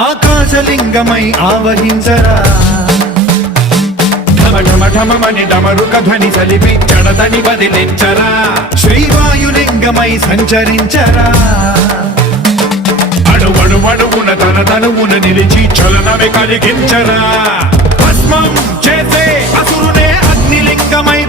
ఆకాశలింగమై ఆవహించరా ఢమఢమఢమని డమరుక ధ్వని సలిపి జడదని వదిలించరా శ్రీవాయులింగమై సంచరించరా అణువణువున తన తనువున నిలిచి చలనమే కలిగించరా భస్మం చేసే అసురునే అగ్నిలింగమై